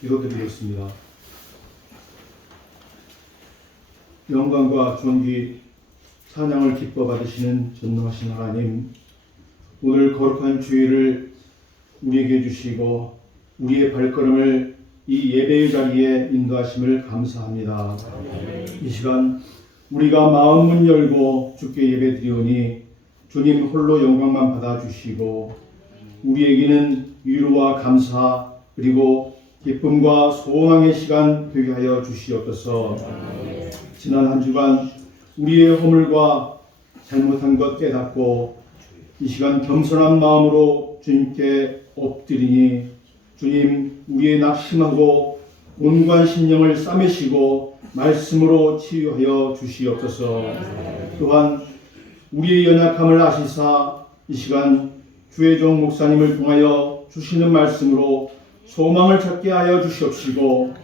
기도드리겠습니다. 영광과 존귀, 찬양을 기뻐 받으시는 전능하신 하나님, 오늘 거룩한 주일을 우리에게 주시고 우리의 발걸음을 이 예배의 자리에 인도하심을 감사합니다. 이 시간 우리가 마음문 열고 주께 예배드리오니 주님 홀로 영광만 받아주시고 우리에게는 위로와 감사 그리고 기쁨과 소망의 시간 되게 하여 주시옵소서. 지난 한 주간 우리의 허물과 잘못한 것 깨닫고 이 시간 겸손한 마음으로 주님께 엎드리니 주님 우리의 낙심하고 온갖 심령을 싸매시고 말씀으로 치유하여 주시옵소서. 또한 우리의 연약함을 아시사 이 시간 주의 종 목사님을 통하여 주시는 말씀으로 소망을 찾게 하여 주시옵시고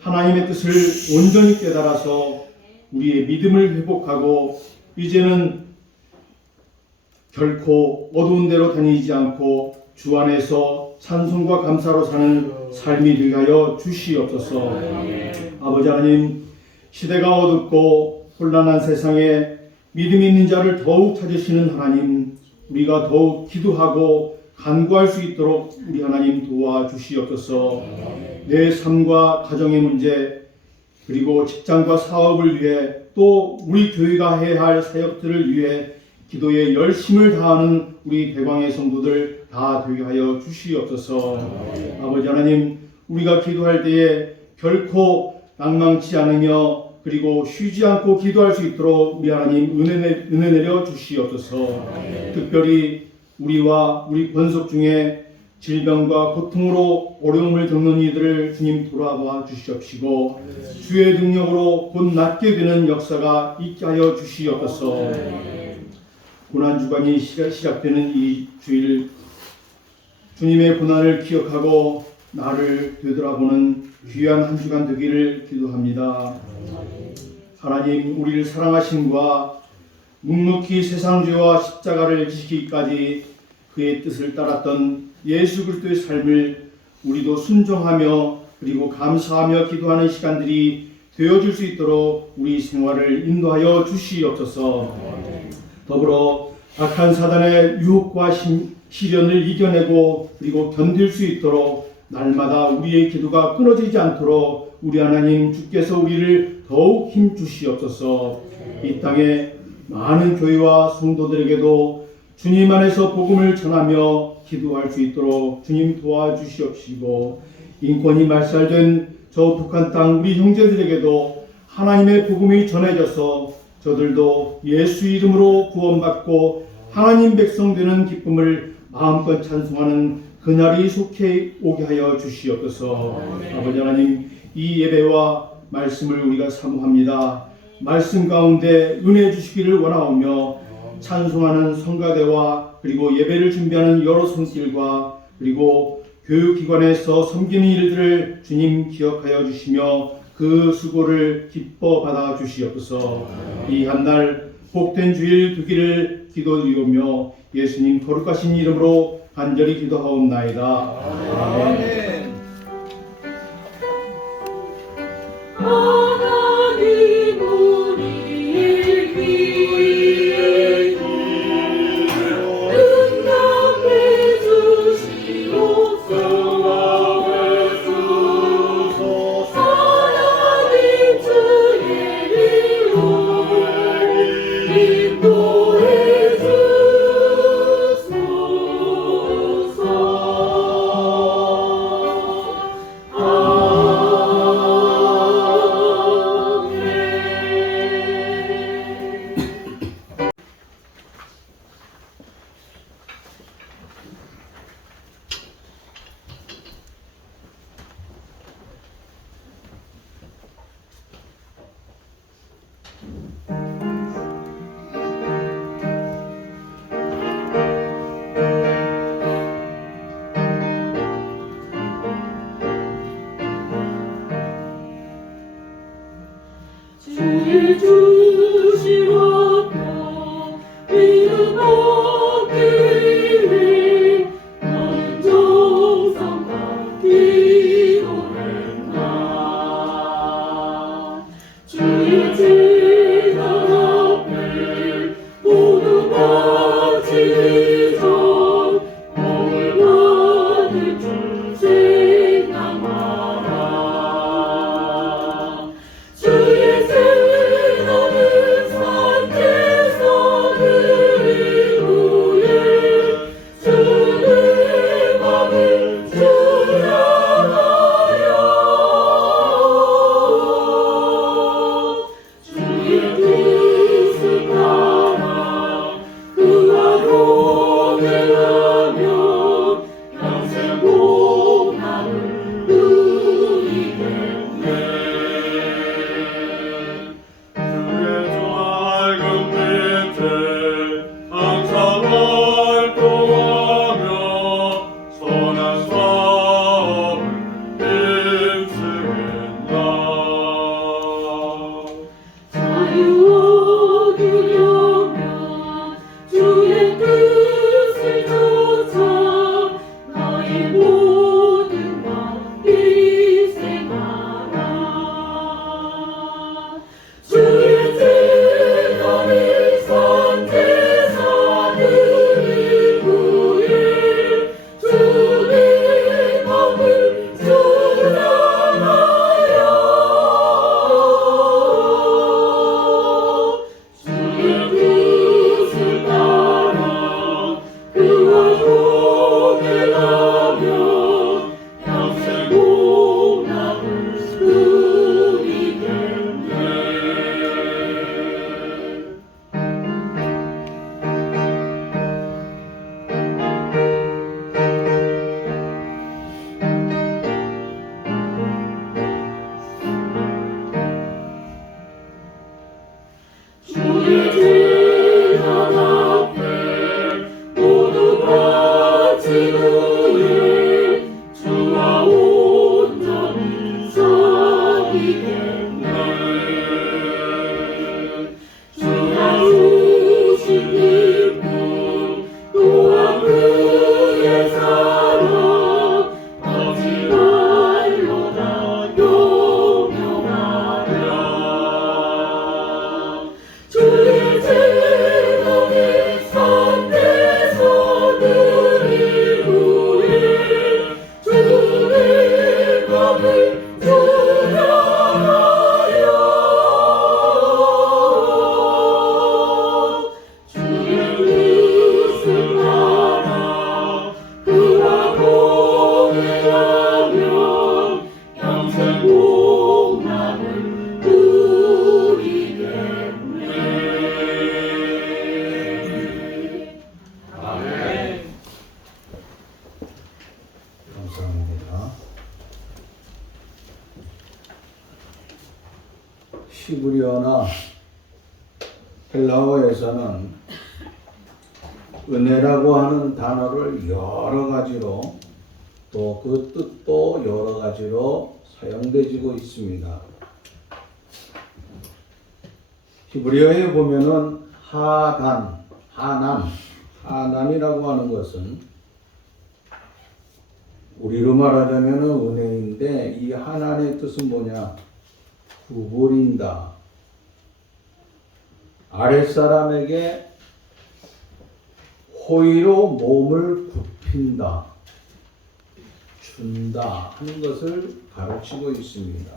하나님의 뜻을 온전히 깨달아서 우리의 믿음을 회복하고 이제는 결코 어두운 데로 다니지 않고 주 안에서 찬송과 감사로 사는 삶이 되게 하여 주시옵소서. 아버지 하나님, 시대가 어둡고 혼란한 세상에 믿음 있는 자를 더욱 찾으시는 하나님, 우리가 더욱 기도하고 간구할 수 있도록 우리 하나님 도와주시옵소서. 내 삶과 가정의 문제 그리고 직장과 사업을 위해 또 우리 교회가 해야 할 사역들을 위해 기도에 열심을 다하는 우리 대광의 성도들 다 되게 하여 주시옵소서. 아버지 하나님, 우리가 기도할 때에 결코 낭망치 않으며 그리고 쉬지 않고 기도할 수 있도록 우리 하나님 은혜 내려 주시옵소서. 특별히 우리와 우리 권속 중에 질병과 고통으로 어려움을 겪는 이들을 주님 돌아봐 주시옵시고 주의 능력으로 곧 낫게 되는 역사가 있게 하여 주시옵소서. 고난주간이 시작되는 이 주일, 주님의 고난을 기억하고 나를 되돌아보는 귀한 한 주간 되기를 기도합니다. 하나님, 우리를 사랑하심과 묵묵히 세상죄와 십자가를 지키기까지 그의 뜻을 따랐던 예수 그리스도의 삶을 우리도 순종하며 그리고 감사하며 기도하는 시간들이 되어줄 수 있도록 우리 생활을 인도하여 주시옵소서. 더불어 악한 사단의 유혹과 시련을 이겨내고 그리고 견딜 수 있도록 날마다 우리의 기도가 끊어지지 않도록 우리 하나님 주께서 우리를 더욱 힘 주시옵소서. 이 땅에 많은 교회와 성도들에게도 주님 안에서 복음을 전하며 기도할 수 있도록 주님 도와주시옵시고 인권이 말살된 저 북한 땅 우리 형제들에게도 하나님의 복음이 전해져서 저들도 예수 이름으로 구원받고 하나님 백성 되는 기쁨을 마음껏 찬송하는 그날이 속해 오게 하여 주시옵소서. 아버지 하나님, 이 예배와 말씀을 우리가 사모합니다. 말씀 가운데 은혜 주시기를 원하오며 찬송하는 성가대와 그리고 예배를 준비하는 여러 손길과 그리고 교육기관에서 섬기는 일들을 주님 기억하여 주시며 그 수고를 기뻐 받아 주시옵소서. 이 한 날 복된 주일 되기를 기도드리오며 예수님 거룩하신 이름으로 간절히 기도하옵나이다. 아멘. 하나님 우리의 귀에 응답해 주시옵소서. 하나님 주의 이름을 인도해 주의 주시옵고 믿음 얻기 위해 먼저 성과 기도해 주량하여 주의 뜻을 따라 그와 동행하면 영생 복락을 누리겠네. 아멘. 감사합니다. 히브리어나 헬라어에서는 은혜라고 하는 단어를 여러 가지로 또 그 뜻도 여러 가지로 사용되지고 있습니다. 히브리어에 보면은 하난이라고 하는 것은 우리로 말하자면 은혜인데 이 하나님의 뜻은 뭐냐? 구부린다. 아랫사람에게 호의로 몸을 굽힌다. 준다 하는 것을 가르치고 있습니다.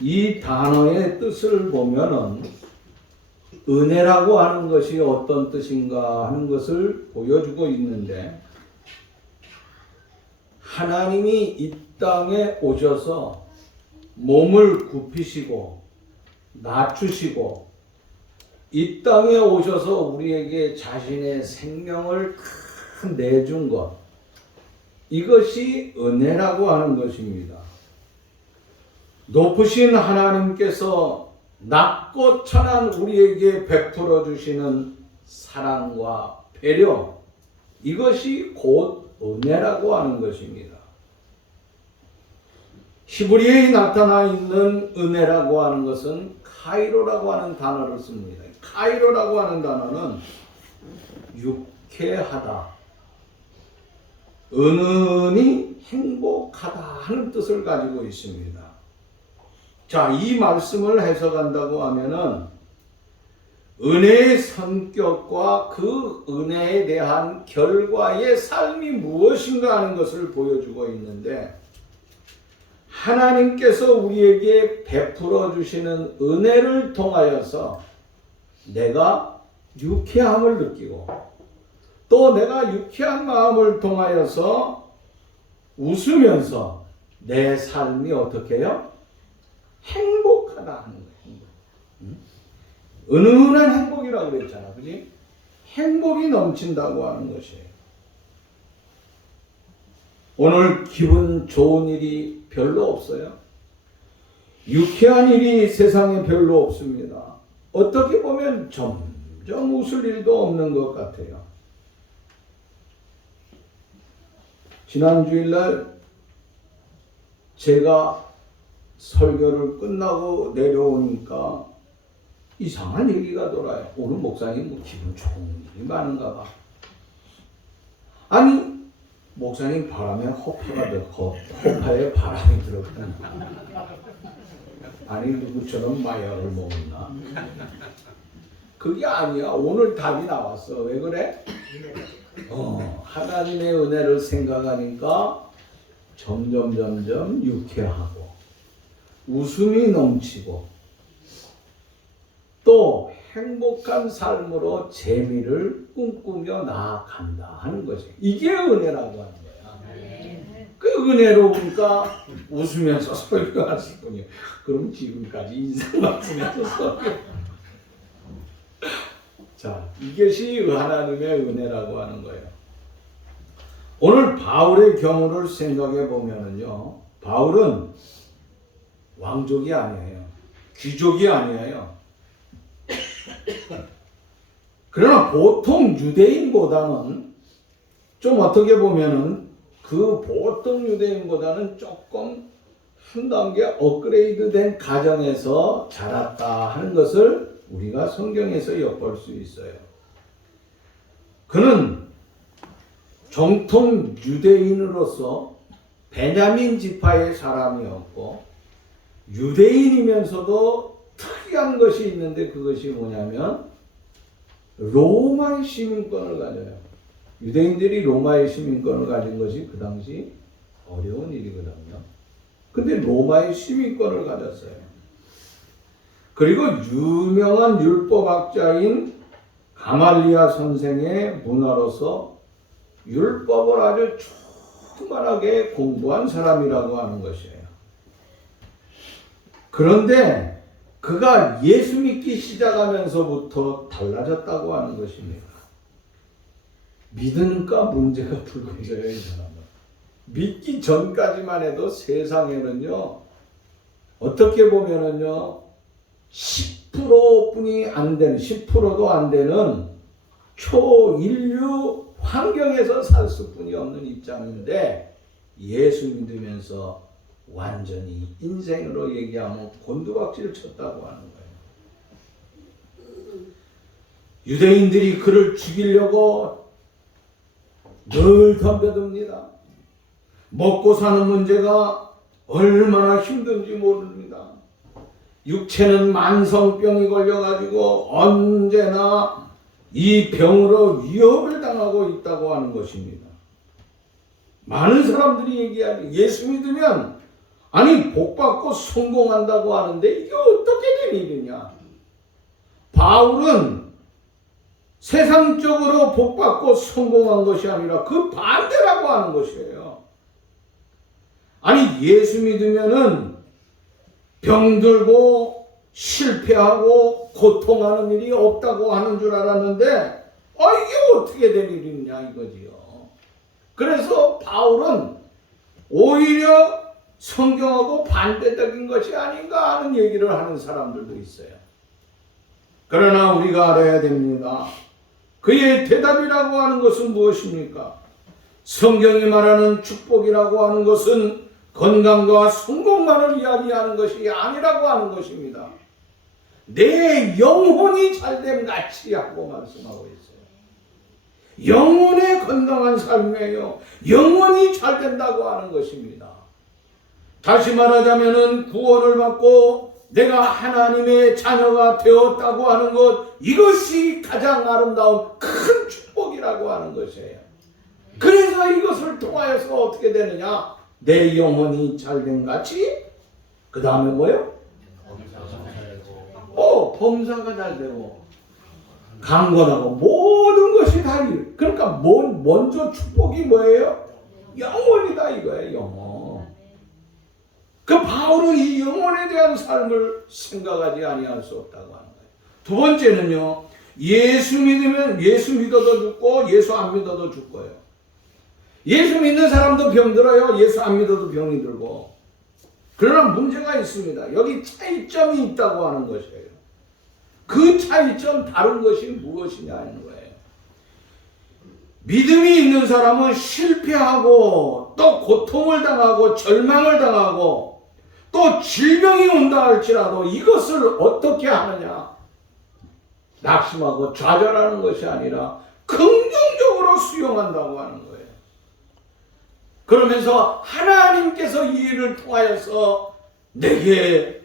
이 단어의 뜻을 보면은 은혜라고 하는 것이 어떤 뜻인가 하는 것을 보여주고 있는데 하나님이 이 땅에 오셔서 몸을 굽히시고 낮추시고 이 땅에 오셔서 우리에게 자신의 생명을 다 내준 것, 이것이 은혜라고 하는 것입니다. 높으신 하나님께서 낮고 천한 우리에게 베풀어 주시는 사랑과 배려, 이것이 곧 은혜라고 하는 것입니다. 히브리어에 나타나 있는 은혜라고 하는 것은 카이로라고 하는 단어를 씁니다. 카이로라고 하는 단어는 유쾌하다, 은은히 행복하다 하는 뜻을 가지고 있습니다. 자, 이 말씀을 해석한다고 하면은 은혜의 성격과 그 은혜에 대한 결과의 삶이 무엇인가 하는 것을 보여주고 있는데, 하나님께서 우리에게 베풀어 주시는 은혜를 통하여서 내가 유쾌함을 느끼고 또 내가 유쾌한 마음을 통하여서 웃으면서 내 삶이 어떻게 해요? 행복하다 하는 거예요. 은은한 행복이라고 그랬잖아. 그지? 행복이 넘친다고 하는 것이에요. 오늘 기분 좋은 일이 별로 없어요. 유쾌한 일이 세상에 별로 없습니다. 어떻게 보면 점점 웃을 일도 없는 것 같아요. 지난 주일날 제가 설교를 끝나고 내려오니까 이상한 얘기가 돌아요. 오늘 목사님 뭐 기분 좋은 일이 많은가 봐. 아니, 목사님 바람에 호파에 바람이 들어가나? 아니, 누구처럼 마약을 먹었나? 그게 아니야. 오늘 답이 나왔어. 왜 그래? 하나님의 은혜를 생각하니까 점점 유쾌하고 웃음이 넘치고 또 행복한 삶으로 재미를 꿈꾸며 나아간다 하는 거지. 이게 은혜라고 하는 거야. 그 은혜로우니까 웃으면서 설교할 수 있군요. 그럼 지금까지 인상 맞으면서 설교. 자, 이것이 하나님의 은혜라고 하는 거예요. 오늘 바울의 경우를 생각해 보면은요, 바울은 왕족이 아니에요. 귀족이 아니에요. 그러나 보통 유대인보다는 좀 어떻게 보면은 그 보통 유대인보다는 조금 한 단계 업그레이드된 가정에서 자랐다 하는 것을 우리가 성경에서 엿볼 수 있어요. 그는 정통 유대인으로서 베냐민 지파의 사람이었고 유대인이면서도 특이한 것이 있는데 그것이 뭐냐면 로마의 시민권을 가져요. 유대인들이 로마의 시민권을 가진 것이 그 당시 어려운 일이거든요. 근데 로마의 시민권을 가졌어요. 그리고 유명한 율법학자인 가말리아 선생의 문화로서 율법을 아주 충만하게 공부한 사람이라고 하는 것이에요. 그런데 그가 예수 믿기 시작하면서부터 달라졌다고 하는 것입니다. 믿으니까 문제가 불거져요, 이 사람은. 믿기 전까지만 해도 세상에는요, 어떻게 보면은요, 10%뿐이 안 되는, 10%도 안 되는 초인류 환경에서 살 수뿐이 없는 입장인데, 예수 믿으면서 완전히 인생으로 얘기하면 곤두박질을 쳤다고 하는 거예요. 유대인들이 그를 죽이려고 늘 덤벼듭니다. 먹고 사는 문제가 얼마나 힘든지 모릅니다. 육체는 만성병이 걸려가지고 언제나 이 병으로 위협을 당하고 있다고 하는 것입니다. 많은 사람들이 얘기하죠. 예수 믿으면 아니 복받고 성공한다고 하는데 이게 어떻게 된 일이냐. 바울은 세상적으로 복받고 성공한 것이 아니라 그 반대라고 하는 것이에요. 아니 예수 믿으면은 병들고 실패하고 고통하는 일이 없다고 하는 줄 알았는데 이게 어떻게 된 일이냐 이거지요. 그래서 바울은 오히려 성경하고 반대적인 것이 아닌가 하는 얘기를 하는 사람들도 있어요. 그러나 우리가 알아야 됩니다. 그의 대답이라고 하는 것은 무엇입니까? 성경이 말하는 축복이라고 하는 것은 건강과 성공만을 이야기하는 것이 아니라고 하는 것입니다. 내 영혼이 잘됨 같이 하고 말씀하고 있어요. 영혼의 건강한 삶이에요. 영혼이 잘 된다고 하는 것입니다. 다시 말하자면은 구원을 받고 내가 하나님의 자녀가 되었다고 하는 것, 이것이 가장 아름다운 큰 축복이라고 하는 것이에요. 그래서 이것을 통하여서 어떻게 되느냐? 내 영혼이 잘된 같이, 그 다음에 뭐예요? 범사가 잘 되고 강건하고 모든 것이 다 일. 그러니까 먼저 축복이 뭐예요? 영혼이다 이거예요. 영혼. 그 바울은 이 영혼에 대한 삶을 생각하지 아니할 수 없다고 하는 거예요. 두 번째는요, 예수 믿으면 예수 믿어도 죽고 예수 안 믿어도 죽고요. 예수 믿는 사람도 병들어요. 예수 안 믿어도 병이 들고. 그러나 문제가 있습니다. 여기 차이점이 있다고 하는 것이에요. 그 차이점 다른 것이 무엇이냐 하는 거예요. 믿음이 있는 사람은 실패하고 또 고통을 당하고 절망을 당하고 또 질병이 온다 할지라도 이것을 어떻게 하느냐? 낙심하고 좌절하는 것이 아니라 긍정적으로 수용한다고 하는 거예요. 그러면서 하나님께서 이 일을 통하여서 내게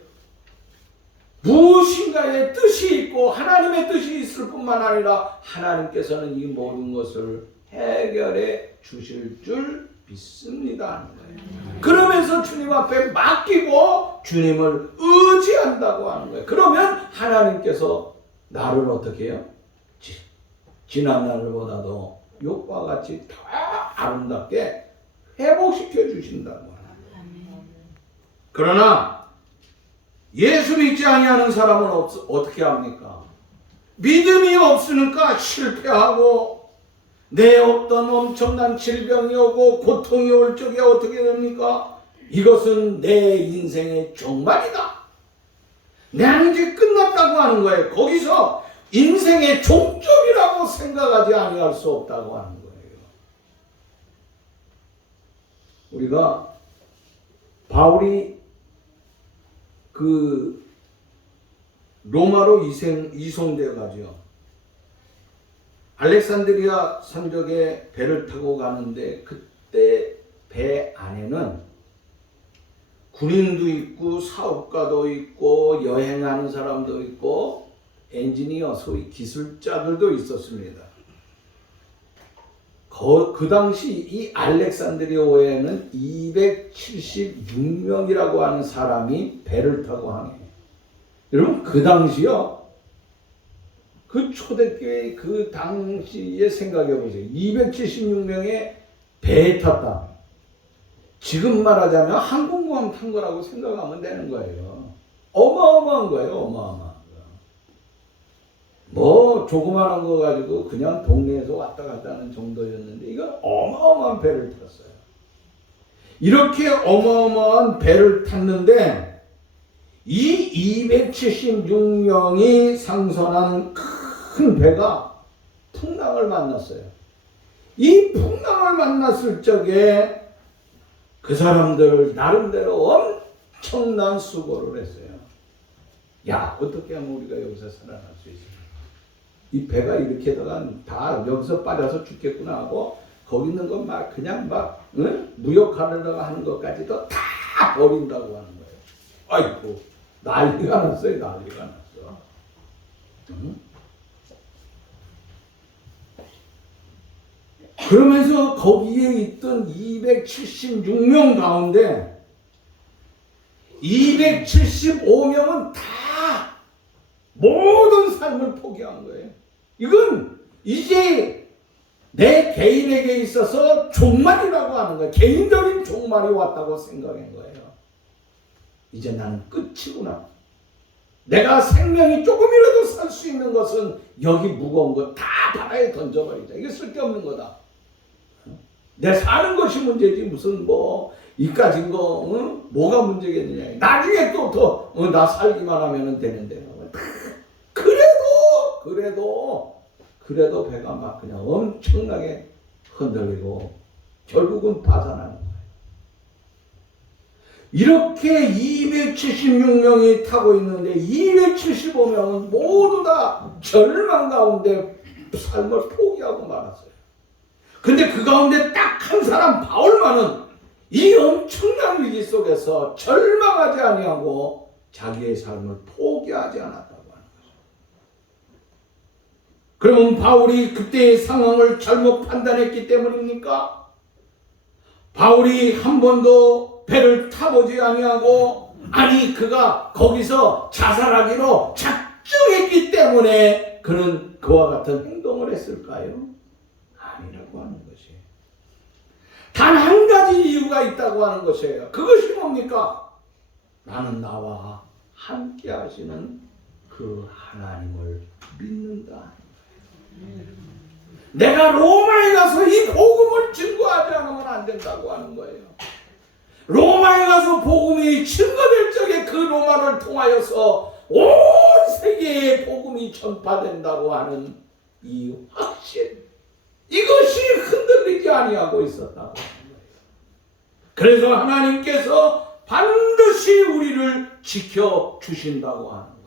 무엇인가의 뜻이 있고 하나님의 뜻이 있을 뿐만 아니라 하나님께서는 이 모든 것을 해결해 주실 줄 믿습니다 하는 거예요. 그러면서 주님 앞에 맡기고 주님을 의지한다고 하는 거예요. 그러면 하나님께서 나를 어떻게 해요? 지난 날보다도 욕과 같이 더 아름답게 회복시켜 주신다고 하는 거예요. 그러나 예수 믿지 아니하는 사람은 어떻게 합니까? 믿음이 없으니까 실패하고 내 어떤 엄청난 질병이 오고 고통이 올 적에 어떻게 됩니까? 이것은 내 인생의 종말이다. 내 이제 끝났다고 하는 거예요. 거기서 인생의 종점이라고 생각하지 아니할 수 없다고 하는 거예요. 우리가 바울이 그 로마로 이송되어 가죠. 알렉산드리아 산적에 배를 타고 가는데 그때 배 안에는 군인도 있고 사업가도 있고 여행하는 사람도 있고 엔지니어 소위 기술자들도 있었습니다. 그 당시 이 알렉산드리아에는 276명이라고 하는 사람이 배를 타고 항해해요. 여러분 그 당시요. 그 초대교회 그 당시에 생각해 보세요. 276명의 배에 탔다. 지금 말하자면 항공모함 탄 거라고 생각하면 되는 거예요. 어마어마한 거예요. 어마어마한 거. 뭐 조그마한 거 가지고 그냥 동네에서 왔다 갔다 하는 정도였는데 이건 어마어마한 배를 탔어요. 이렇게 어마어마한 배를 탔는데 이 276명이 상선한 큰 배가 풍랑을 만났어요. 이 풍랑을 만났을 적에 그 사람들 나름대로 엄청난 수고를 했어요. 야, 어떻게 하면 우리가 여기서 살아날 수 있을까? 이 배가 이렇게 다가 다 여기서 빠져서 죽겠구나 하고 거기 있는 건 막 그냥 막 무역하려고 하는 것까지도 다 버린다고 하는 거예요. 아이고 난리가 났어요. 난리가 났어. 그러면서 거기에 있던 276명 가운데 275명은 다 모든 삶을 포기한 거예요. 이건 이제 내 개인에게 있어서 종말이라고 하는 거예요. 개인적인 종말이 왔다고 생각한 거예요. 이제 나는 끝이구나. 내가 생명이 조금이라도 살 수 있는 것은 여기 무거운 거 다 바다에 던져버리자. 이게 쓸데없는 거다. 내 사는 것이 문제지 무슨 뭐 이까진 거 뭐가 문제겠느냐. 나중에 또 더 나 살기만 하면 되는데. 그래도 배가 막 그냥 엄청나게 흔들리고 결국은 파산하는 거예요. 이렇게 276명이 타고 있는데 275명은 모두 다 절망 가운데 삶을 포기하고 말았어요. 근데 그 가운데 딱 한 사람 바울만은 이 엄청난 위기 속에서 절망하지 아니하고 자기의 삶을 포기하지 않았다고 하는 거죠. 그러면 바울이 그때의 상황을 잘못 판단했기 때문입니까? 바울이 한 번도 배를 타보지 아니하고 아니 그가 거기서 자살하기로 작정했기 때문에 그는 그와 같은 행동을 했을까요? 아니라고 하는 것이에요. 단 한 가지 이유가 있다고 하는 것이에요. 그것이 뭡니까? 나는 나와 함께 하시는 그 하나님을 믿는다. 내가 로마에 가서 이 복음을 증거하지 않으면 안 된다고 하는 거예요. 로마에 가서 복음이 증거될 적에 그 로마를 통하여서 온 세계에 복음이 전파된다고 하는 이 확신, 이것이 흔들리지 아니하고 있었다고 하는 거예요. 그래서 하나님께서 반드시 우리를 지켜주신다고 하는 거예요.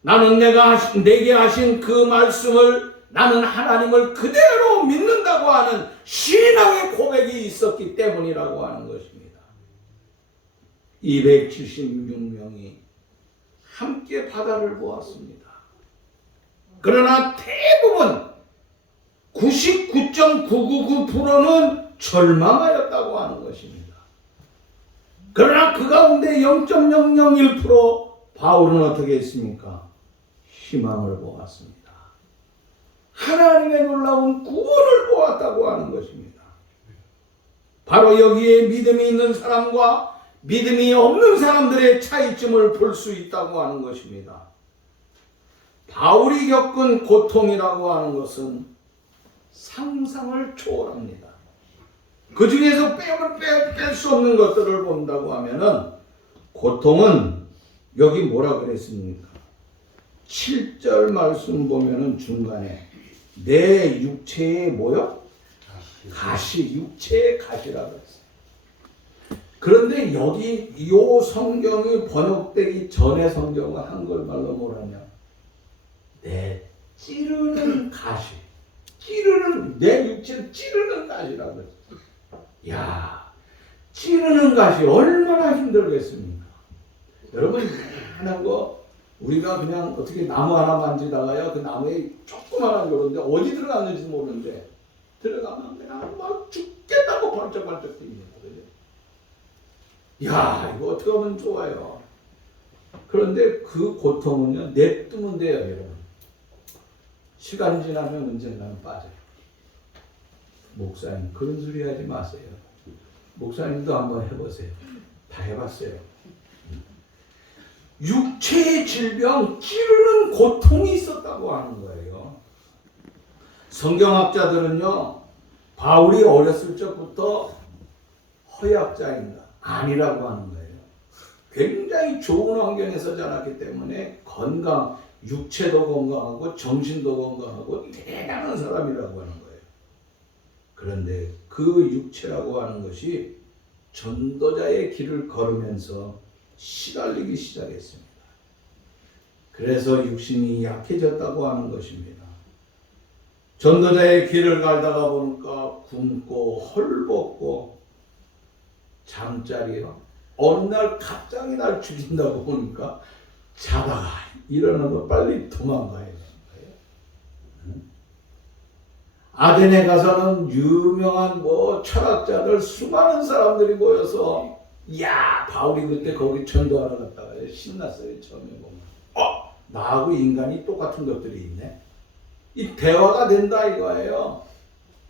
나는 내게 하신 그 말씀을 나는 하나님을 그대로 믿는다고 하는 신앙의 고백이 있었기 때문이라고 하는 것입니다. 276명이 함께 바다를 보았습니다. 그러나 대부분 99.999%는 절망하였다고 하는 것입니다. 그러나 그 가운데 0.001% 바울은 어떻게 했습니까? 희망을 보았습니다. 하나님의 놀라운 구원을 보았다고 하는 것입니다. 바로 여기에 믿음이 있는 사람과 믿음이 없는 사람들의 차이점을 볼 수 있다고 하는 것입니다. 바울이 겪은 고통이라고 하는 것은 상상을 초월합니다. 그 중에서 뺄 수 없는 것들을 본다고 하면은 고통은 여기 뭐라 그랬습니까? 7절 말씀 보면은 중간에 내 육체의 뭐요? 가시, 육체의 가시라고 했어요. 그런데 여기 이 성경이 번역되기 전에 성경은 한글말로 뭐라냐? 내 찌르는 가시, 내 육체를 찌르는 가시라고 했어요. 야, 찌르는 가시 얼마나 힘들겠습니까? 여러분, 하는 거 우리가 그냥 어떻게 나무 하나 만지다가요, 그 나무에 조그만한 거런데 어디 들어갔는지 모르는데 들어가면 그냥 막 죽겠다고 번쩍번쩍 뛰는 거거든요. 야, 이거 어떻게 하면 좋아요? 그런데 그 고통은요, 냅두면 돼요, 여러분. 시간이 지나면 언젠가는 빠져요. 목사님, 그런 소리 하지 마세요. 목사님도 한번 해보세요. 다 해봤어요. 육체의 질병, 찌르는 고통이 있었다고 하는 거예요. 성경학자들은요, 바울이 어렸을 적부터 허약자인가? 아니라고 하는 거예요. 굉장히 좋은 환경에서 자랐기 때문에 건강, 육체도 건강하고 정신도 건강하고 대단한 사람이라고 하는 거예요. 그런데 그 육체라고 하는 것이 전도자의 길을 걸으면서 시달리기 시작했습니다. 그래서 육신이 약해졌다고 하는 것입니다. 전도자의 길을 갈다가 보니까 굶고 헐벗고 잠자리요. 어느 날 갑자기 날 죽인다고 보니까 자다가 일어나서 빨리 도망가야 되는 거예요. 아덴에 가서는 유명한 철학자들 수많은 사람들이 모여서 야, 바울이 그때 거기 전도하러 갔다가 신났어요. 처음에 보면 나하고 인간이 똑같은 것들이 있네. 이 대화가 된다 이거예요.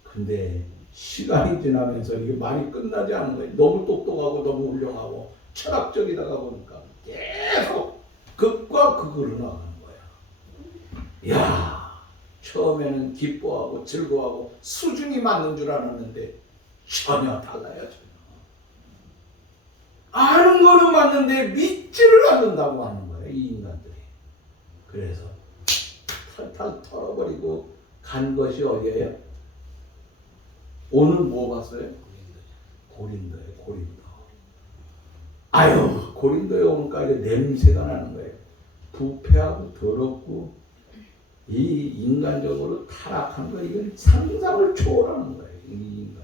근데 시간이 지나면서 이게 말이 끝나지 않은 거예요. 너무 똑똑하고 너무 훌륭하고 철학적이다가 보니까 계속 극과 극으로 나가는 거야. 야, 처음에는 기뻐하고 즐거워하고 수준이 맞는 줄 알았는데 전혀 달라요. 전혀. 아는 거는 맞는데 믿지를 않는다고 하는 거예요. 이 인간들이. 그래서 탈탈 털어버리고 간 것이 어디예요? 오늘 뭐 봤어요? 고린도예요. 고린도. 아유, 고린도에 오니까 이게 냄새가 나는 거예요. 부패하고 더럽고 이 인간적으로 타락한 거 이건 상상을 초월하는 거예요. 이 인간.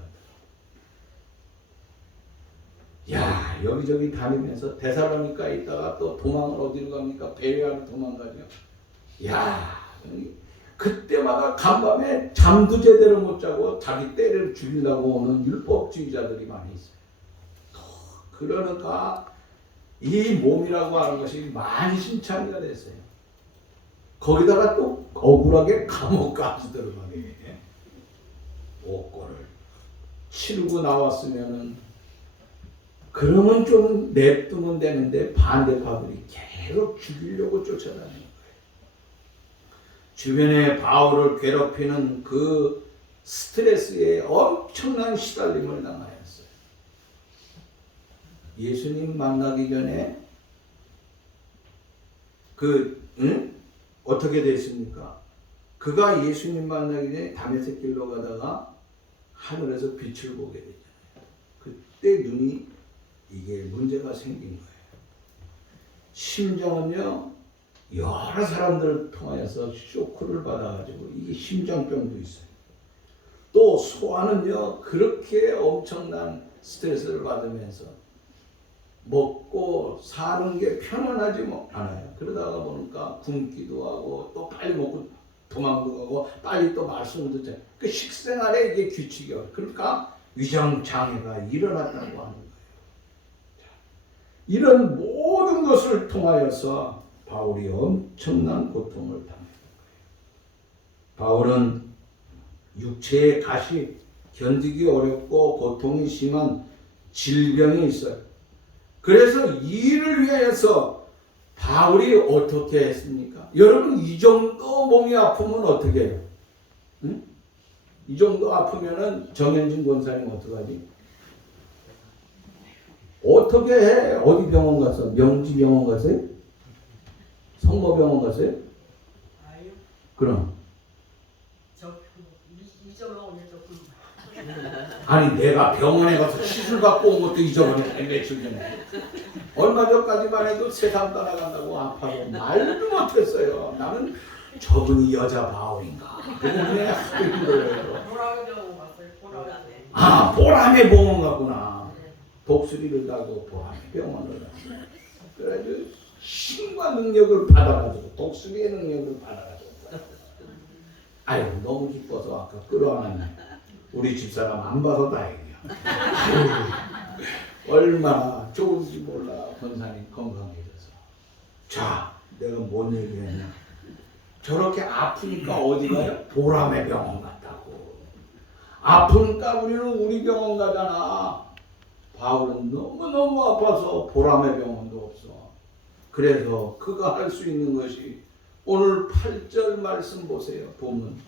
야, 여기저기 다니면서 데살로니카에 있다가 또 도망을 어디로 갑니까? 베레아로 도망가죠. 야, 그때마다 간밤에 잠도 제대로 못 자고 자기 때를 죽이려고 오는 율법주의자들이 많이 있어요. 그러니까 이 몸이라고 하는 것이 만신창이가 됐어요. 거기다가 또 억울하게 감옥까지 들어가게 해. 옥고를 치르고 나왔으면은 그러면 좀 냅두면 되는데 반대파들이 계속 죽이려고 쫓아다니는 거예요. 주변에 바울을 괴롭히는 그 스트레스에 엄청난 시달림을 당하였어요. 예수님 만나기 전에 어떻게 됐습니까? 그가 예수님 만나기 전에 다메섹 길로 가다가 하늘에서 빛을 보게 되잖아요. 그때 눈이 이게 문제가 생긴 거예요. 심정은요, 여러 사람들을 통하여서 쇼크를 받아가지고 이게 심장병도 있어요. 또 소화는요, 그렇게 엄청난 스트레스를 받으면서 먹고 사는 게 편안하지 않아요. 그러다가 보니까 굶기도 하고 또 빨리 먹고 도망도 가고 빨리 또 말씀을 듣잖아요. 그 식생활에 이게 규칙이 없어요. 그러니까 위장장애가 일어났다고 하는 거예요. 이런 모든 것을 통하여서 바울이 엄청난 고통을 당했던 거예요. 바울은 육체의 가시, 견디기 어렵고 고통이 심한 질병이 있어요. 그래서 이를 위해서 바울이 어떻게 했습니까? 여러분, 이 정도 몸이 아프면 어떻게 해요? 응? 이 정도 아프면은 정현진 권사님 어떡하지? 어떻게 해? 어디 병원 가서? 명지병원 가세요? 성모병원 가세요? 아유, 그럼 잊어먹은 조금. 아니 내가 병원에 가서 시술 받고 온 것도 잊어버렸네. 며칠 전에 얼마 전까지만 해도 세상 따라간다고 아파서 말도 못했어요. 나는 저분이 여자 바울인가 그냥 하도 힘들어요. 보라매 병원 갔어요. 보라매. 아, 보람의 병원 갔구나. 독수리를 달고 보람의 병원을 갔어요. 그래가지고 신과 능력을 받아가지고 독수리의 능력을 받아가지고 아유 너무 기뻐서 아까 끌어안았네. 우리 집사람 안 봐서 다행이야. 얼마나 좋은지 몰라. 권사님 건강해져서. 자, 내가 뭔 얘기했냐. 저렇게 아프니까 어디 가요? 보람의 병원 갔다고. 아프니까 우리는 우리 병원 가잖아. 바울은 너무너무 아파서 보람의 병원도 없어. 그래서 그가 할 수 있는 것이 오늘 8절 말씀 보세요. 보면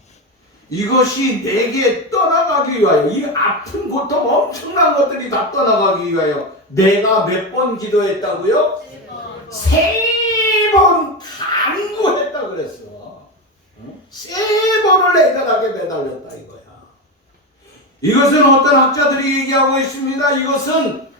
이것이 내게 떠나가기 위하여, 이 아픈 고통 엄청난 것들이 다 떠나가기 위하여 내가 몇 번 기도했다고요? 3번 간구했다 그랬어. 3번을 애절하게 매달렸다 이거야. 이것은 어떤 학자들이 얘기하고 있습니다. 이것은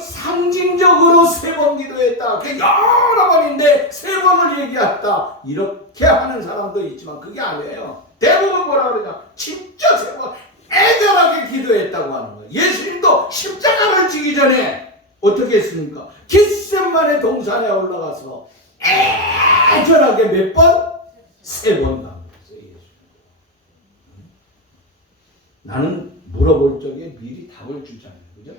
상징적으로 3번 기도했다. 여러 번인데 3번을 얘기했다. 이렇게 하는 사람도 있지만 그게 아니에요. 대부분 뭐라 그러냐? 진짜 3번 애절하게 기도했다고 하는 거예요. 예수님도 십자가를 지기 전에 어떻게 했습니까? 겟세마네 동산에 올라가서 애절하게 몇 번? 3번 나왔어요. 나는 물어볼 적에 미리 답을 주잖아요. 그죠?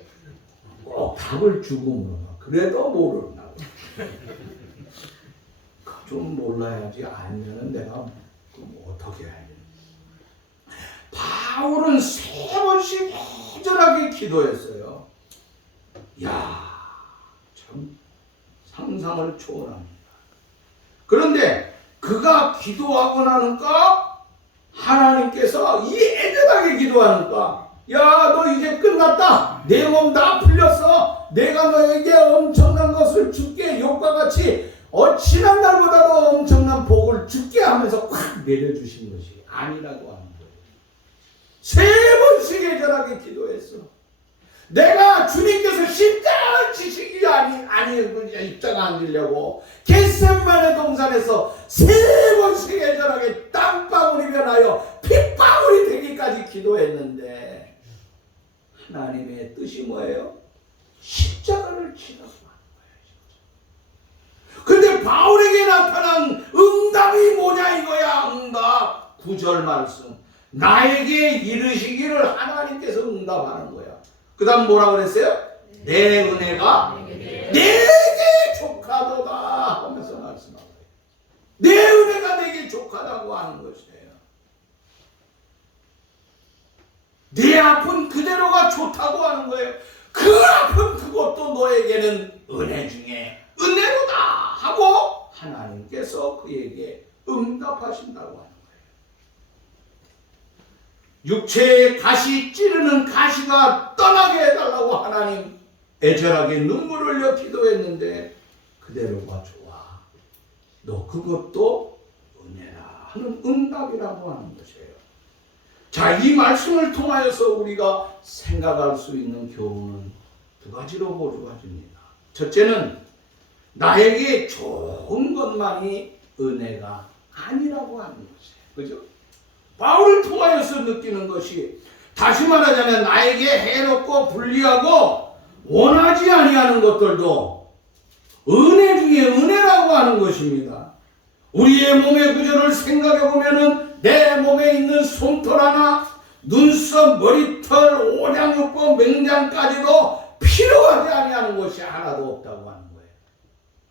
꼭 답을 주고 물어봐. 그래도 모르나. 좀 몰라야지. 알면은 내가 어떻게 해야 돼. 바울은 3번씩 애절하게 기도했어요. 이야, 참 상상을 초월합니다. 그런데 그가 기도하고 나니까 하나님께서 이 애절하게 기도하니까 야, 너 이제 끝났다. 내 몸 다 풀렸어. 내가 너에게 엄청난 것을 줄게. 욕과 같이 지난날보다도 엄청난 복을 줄게 하면서 확 내려주신 것이 아니라고 하는 거예요. 3번씩 애절하게 기도했어. 내가 주님께서 십자가를 지시기 입자가 안 되려고 겟세마네 동산에서 3번씩 애절하게 땀방울이 변하여 핏방울이 되기까지 기도했는데 하나님의 뜻이 뭐예요? 십자가를 치라고 하는 거예요. 근데 바울에게 나타난 응답이 뭐냐 이거야. 응답 9절 말씀. 나에게 이르시기를 하나님께서 응답하는 거야. 그 다음 뭐라고 그랬어요? 내 은혜가 내게 족하도다 하면서 말씀하고 내 은혜가 내게 족하다고 하는 것이에요. 내 아픈 그대로가 좋다고 하는 거예요. 그 아픈 그것도 너에게는 은혜 중에 은혜로다 하고 하나님께서 그에게 응답하신다고 하는 거예요. 육체의 가시 찌르는 가시가 떠나게 해달라고 하나님 애절하게 눈물을 흘려 기도했는데 그대로가 좋아. 너 그것도 은혜라 하는 응답이라고 하는 것이에요. 자, 이 말씀을 통하여서 우리가 생각할 수 있는 교훈은 2가지로 보여집니다. 첫째는 나에게 좋은 것만이 은혜가 아니라고 하는 것이에요. 그죠? 바울을 통하여서 느끼는 것이 다시 말하자면 나에게 해롭고 불리하고 원하지 아니하는 것들도 은혜 중에 은혜라고 하는 것입니다. 우리의 몸의 구조를 생각해 보면은 내 몸에 있는 솜털 하나, 눈썹, 머리털, 오장육부, 맹장까지도 필요하지 아니하는 것이 하나도 없다고 하는 거예요.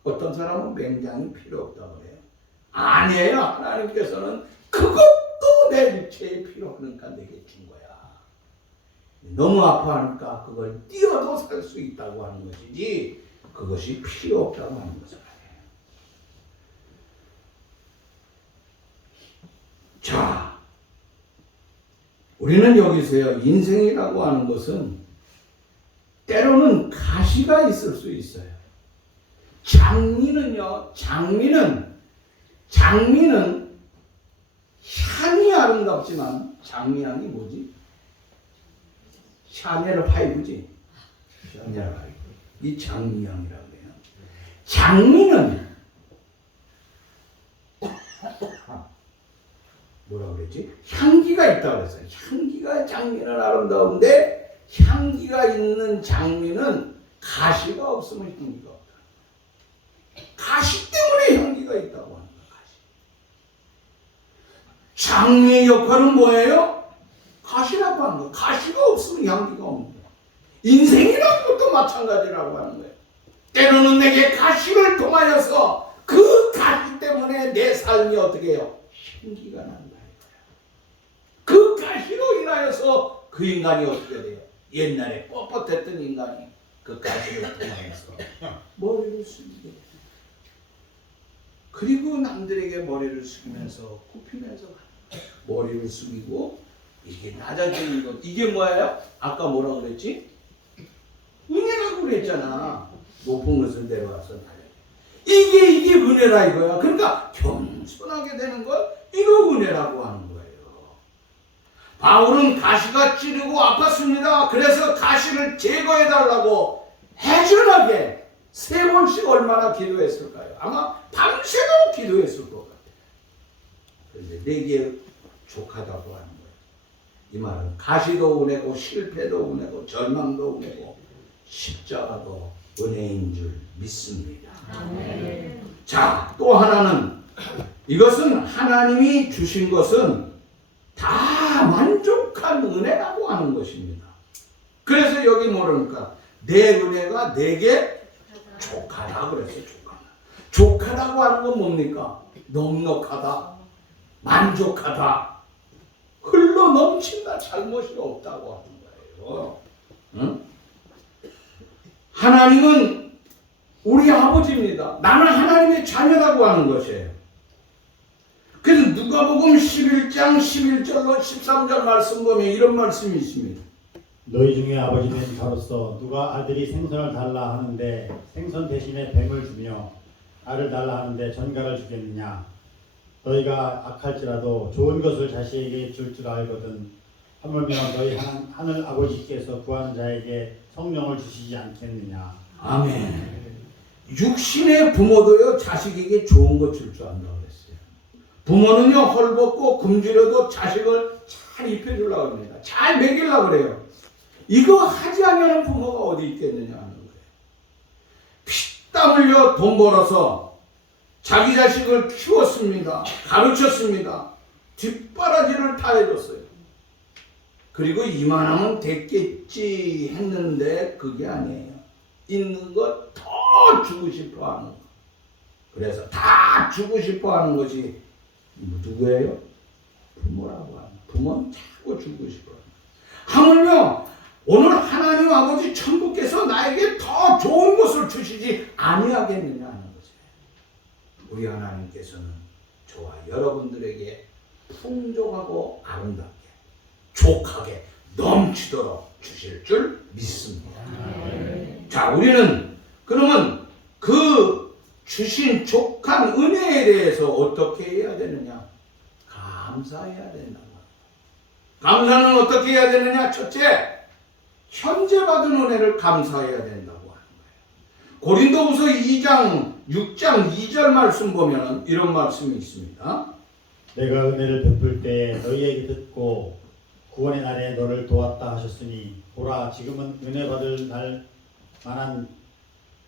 어떤 사람은 맹장이 필요 없다고 해요. 아니에요. 하나님께서는 그것도 내 육체에 필요하니까 내게 준 거야. 너무 아파하니까 그걸 띄어도 살 수 있다고 하는 것이지 그것이 필요 없다고 하는 것은 아니에요. 자, 우리는 여기서요, 인생이라고 하는 것은 때로는 가시가 있을 수 있어요. 장미는요, 장미는 향이 아름답지만 장미향이 뭐지? 샤넬 파이브지? 샤넬 파이브. 이 장미향이라고 해요. 장미는 뭐라고 그랬지? 향기가 있다고 그랬어요. 향기가 장미는 아름다운데 향기가 있는 장미는 가시가 없으면 향기가 없다. 가시 때문에 향기가 있다고 하는 거야. 가시. 장미의 역할은 뭐예요? 가시라고 하는 거예요. 가시가 없으면 향기가 없는 거예요. 인생이라는 것도 마찬가지라고 하는 거예요. 때로는 내게 가시를 통하여서 그 가시 때문에 내 삶이 어떻게 해요? 향기가 난다. 그 가시로 인하여서 그 인간이 어떻게 돼요? 옛날에 뻣뻣했던 인간이 그 가시를 통하여서 머리를 숙이게 돼요. 그리고 남들에게 머리를 숙이면서 굽히면서 머리를 숙이고 이게 낮아지는 것. 이게 뭐예요? 아까 뭐라고 그랬지? 은혜라고 그랬잖아. 높은 것을 내려와서 낮아져. 이게 은혜라 이거야. 그러니까 겸손하게 되는 것, 이거 은혜라고 하는 거예요. 바울은 가시가 찌르고 아팠습니다. 그래서 가시를 제거해 달라고 해준하게 3번씩 얼마나 기도했을까요? 아마 밤새도록 기도했을 것 같아요. 그런데 내게 족하다고 하는 거예요. 이 말은 가시도 은혜고 실패도 은혜고 절망도 은혜고 십자가도 은혜인 줄 믿습니다. 자, 또 하나는 이것은 하나님이 주신 것은 다 만족한 은혜라고 하는 것입니다. 그래서 여기 뭐랍니까? 내 은혜가 내게 족하다 그랬어요. 족하다고 하는 건 뭡니까? 넉넉하다, 만족하다, 흘러 넘친다, 잘못이 없다고 하는 거예요. 응? 하나님은 우리 아버지입니다. 나는 하나님의 자녀라고 하는 것이에요. 그래서 누가복음 11장 11절로 13절 말씀 보면 이런 말씀이 있습니다. 너희 중에 아버지는 저로서 누가 아들이 생선을 달라 하는데 생선 대신에 뱀을 주며 알을 달라 하는데 전갈을 주겠느냐? 너희가 악할지라도 좋은 것을 자식에게 줄 알거든. 하물며 너희 하늘 아버지께서 구하는 자에게 성령을 주시지 않겠느냐? 아멘. 육신의 부모도요 자식에게 좋은 것 줄 안다고 그랬어요. 부모는요 헐벗고 굶주려도 자식을 잘 입혀주려고 합니다. 잘 먹이려고 그래요. 이거 하지 않으면 부모가 어디 있겠느냐 하는 거예요. 피땀 흘려 돈 벌어서 자기 자식을 키웠습니다. 가르쳤습니다. 뒷바라지를 다 해줬어요. 그리고 이만하면 됐겠지 했는데 그게 아니에요. 있는 것 더 주고 싶어 하는 거. 그래서 다 주고 싶어 하는 것이 누구예요? 부모라고 하는. 부모는 자꾸 주고 싶어 하는. 하물며 오늘 하나님 아버지 천부께서 나에게 더 좋은 것을 주시지 아니하겠느냐 하는 거죠. 우리 하나님께서는 저와 여러분들에게 풍족하고 아름답게 족하게 넘치도록 주실 줄 믿습니다. 자, 우리는 그러면 그 주신 족한 은혜에 대해서 어떻게 해야 되느냐? 감사해야 된다. 감사는 어떻게 해야 되느냐? 첫째, 현재 받은 은혜를 감사해야 된다고 하는 거예요. 고린도후서 2장 6장 2절 말씀 보면 이런 말씀이 있습니다. 내가 은혜를 베풀 때에 너희에게 듣고 구원의 날에 너를 도왔다 하셨으니 보라 지금은 은혜 받을 날 만한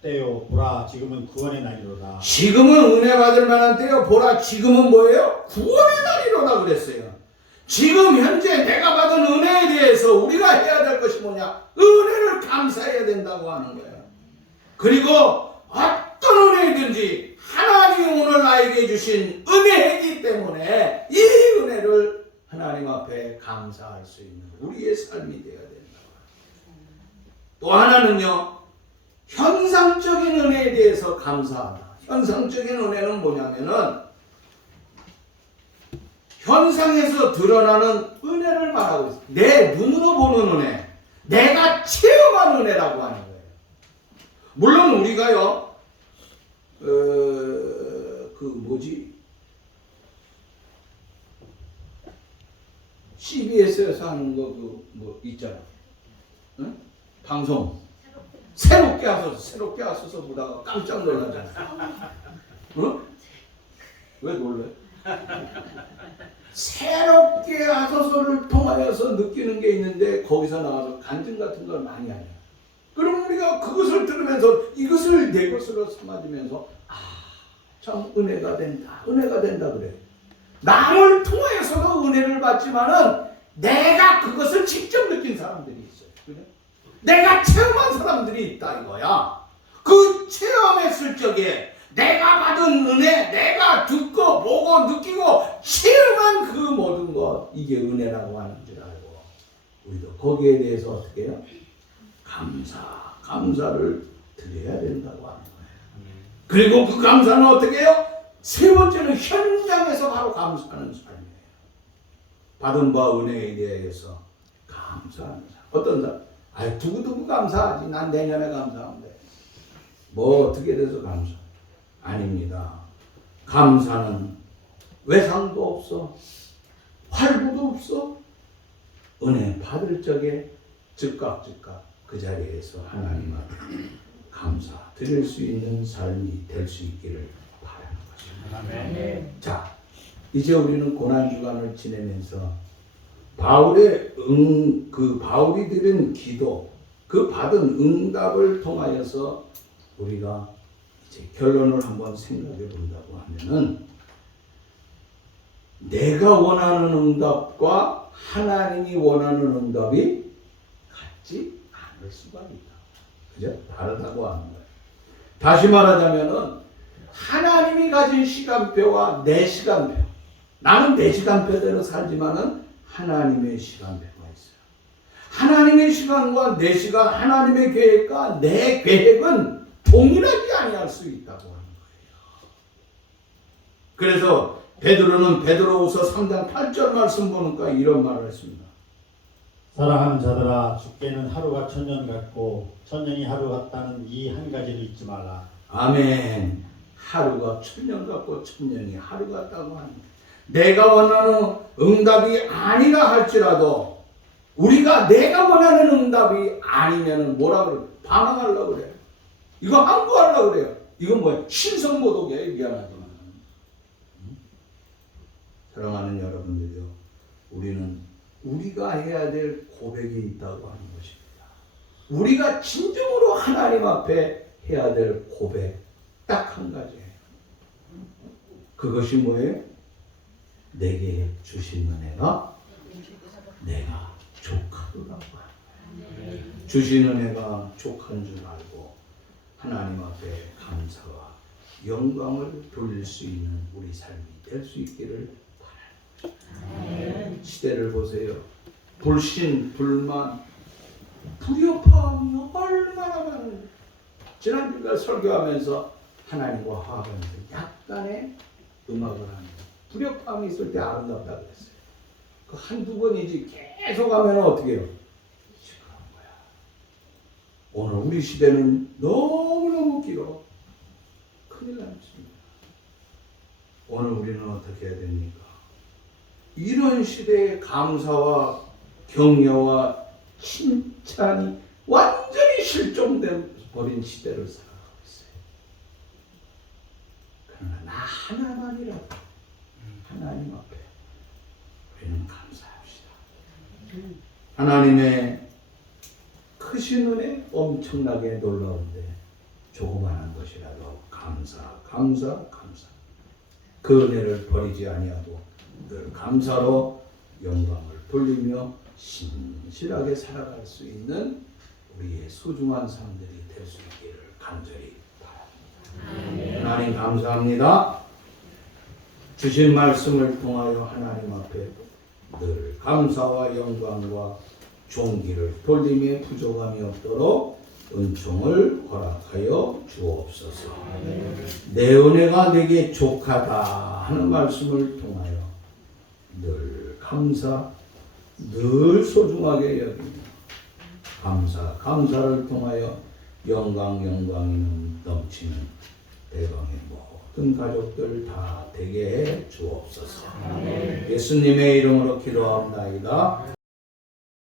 때요 보라 지금은 구원의 날이로다. 지금은 은혜 받을 만한 때요 보라 지금은 뭐예요? 구원의 날이로다 그랬어요. 지금 현재 내가 받은 은혜에 대해서 우리가 해야 될 것이 뭐냐? 은혜를 감사해야 된다고 하는 거예요. 그리고 어떤 은혜든지 하나님이 오늘 나에게 주신 은혜이기 때문에 이 은혜를 하나님 앞에 감사할 수 있는 우리의 삶이 되어야 된다. 또 하나는요, 현상적인 은혜에 대해서 감사하다. 현상적인 은혜는 뭐냐면은 현상에서 드러나는 은혜를 말하고 있어요. 내 눈으로 보는 은혜, 내가 체험한 은혜라고 하는 거예요. 물론 우리가요, CBS에서 하는 거 뭐 있잖아. 응? 방송 새롭게 하소서 보다가 깜짝 놀라잖아. 응? 왜 놀래? 새롭게 하소서를 통하여서 느끼는 게 있는데 거기서 나와서 간증 같은 걸 많이 하냐. 그럼 우리가 그것을 들으면서 이것을 내 것으로 삼아지면서 참 은혜가 된다 그래. 남을 통하여서도 은혜를 받지만은 내가 그것을 직접 느낀 사람들이 있어요. 그래? 내가 체험한 사람들이 있다 이거야. 그 체험했을 적에 내가 받은 은혜, 내가 듣고 보고 느끼고 체험한 그 모든 것, 이게 은혜라고 하는 줄 알고 우리도 거기에 대해서 어떻게 해요? 감사를 드려야 된다고 하는 거예요. 그리고 그 감사는 어떻게 해요? 세 번째는 현장에서 바로 감사하는 삶이에요. 받은 바 은혜에 대해서 감사하는 삶. 어떤 사람? 아이, 두고두고 감사하지. 난 내년에 감사하면 돼. 뭐 어떻게 돼서 감사? 아닙니다. 감사는 외상도 없어. 활구도 없어. 은혜 받을 적에 즉각 그 자리에서 하나님 앞에 감사 드릴 수 있는 삶이 될 수 있기를 바라는 것입니다. 자, 이제 우리는 고난주간을 지내면서 바울이 드린 기도, 그 받은 응답을 통하여서 우리가 이제 결론을 한번 생각해 본다고 하면은, 내가 원하는 응답과 하나님이 원하는 응답이 같지 않을 수가 있다. 그죠? 다르다고 하는 거예요. 다시 말하자면은 하나님이 가진 시간표와 내 시간표, 나는 내 시간표대로 살지만은 하나님의 시간표가 있어요. 하나님의 시간과 내 시간, 하나님의 계획과 내 계획은 동일하지 아니할 수 있다고 하는 거예요. 그래서 베드로는 베드로후서 3장 8절 말씀 보니까 이런 말을 했습니다. 사랑하는 자들아, 주께는 하루가 천년 같고 천년이 하루 같다는 이 한 가지를 잊지 말라. 아멘. 하루가 천년 같고 천년이 하루 같다고 하는 거예요. 내가 원하는 응답이 아니라 할지라도 우리가 내가 원하는 응답이 아니면은 뭐라 그래요? 반항하려고 그래요. 이거 항구하려고 그래요. 이건 뭐예요? 신성모독이에요. 미안하지만. 사랑하는 여러분들이요, 우리는 우리가 해야 될 고백이 있다고 하는 것입니다. 우리가 진정으로 하나님 앞에 해야 될 고백 딱 한 가지예요. 그것이 뭐예요? 내게 주신 은혜가 내가 족하더라고요. 주신 은혜가 족한 줄 알고 하나님 앞에 감사와 영광을 돌릴 수 있는 우리 삶이 될 수 있기를 바랍니다. 시대를 보세요. 불신, 불만, 불협화음이 얼마나 많은지. 지난주에 설교하면서 하나님과 화합하면서 약간의 음악을 하는 불협화음이 있을 때 아름답다고 그랬어요. 그 한두 번이지 계속 하면 어떻게 해요? 시끄러운 거야. 오늘 우리 시대는 너무너무 길어. 큰일 났습니다. 오늘 우리는 어떻게 해야 됩니까? 이런 시대에 감사와 격려와 칭찬이 완전히 실종돼 버린 시대를 살아가고 있어요. 그러나 나 하나만이라도 하나님 앞에 우리는 감사합시다. 하나님의 크신 은혜 엄청나게 놀라운데 조그마한 것이라도 감사. 그 은혜를 버리지 아니하고 늘 감사로 영광을 돌리며 신실하게 살아갈 수 있는 우리의 소중한 삶들이 될 수 있기를 간절히 바랍니다. 하나님 감사합니다. 주신 말씀을 통하여 하나님 앞에 늘 감사와 영광과 존귀를 돌림에 부족함이 없도록 은총을 허락하여 주옵소서. 내 은혜가 내게 족하다 하는 말씀을 통하여 늘 감사, 늘 소중하게 여기며 감사를 통하여 영광이 넘치는 대방의 모든 가족들 다 되게 해 주옵소서. 예수님의 이름으로 기도합니다.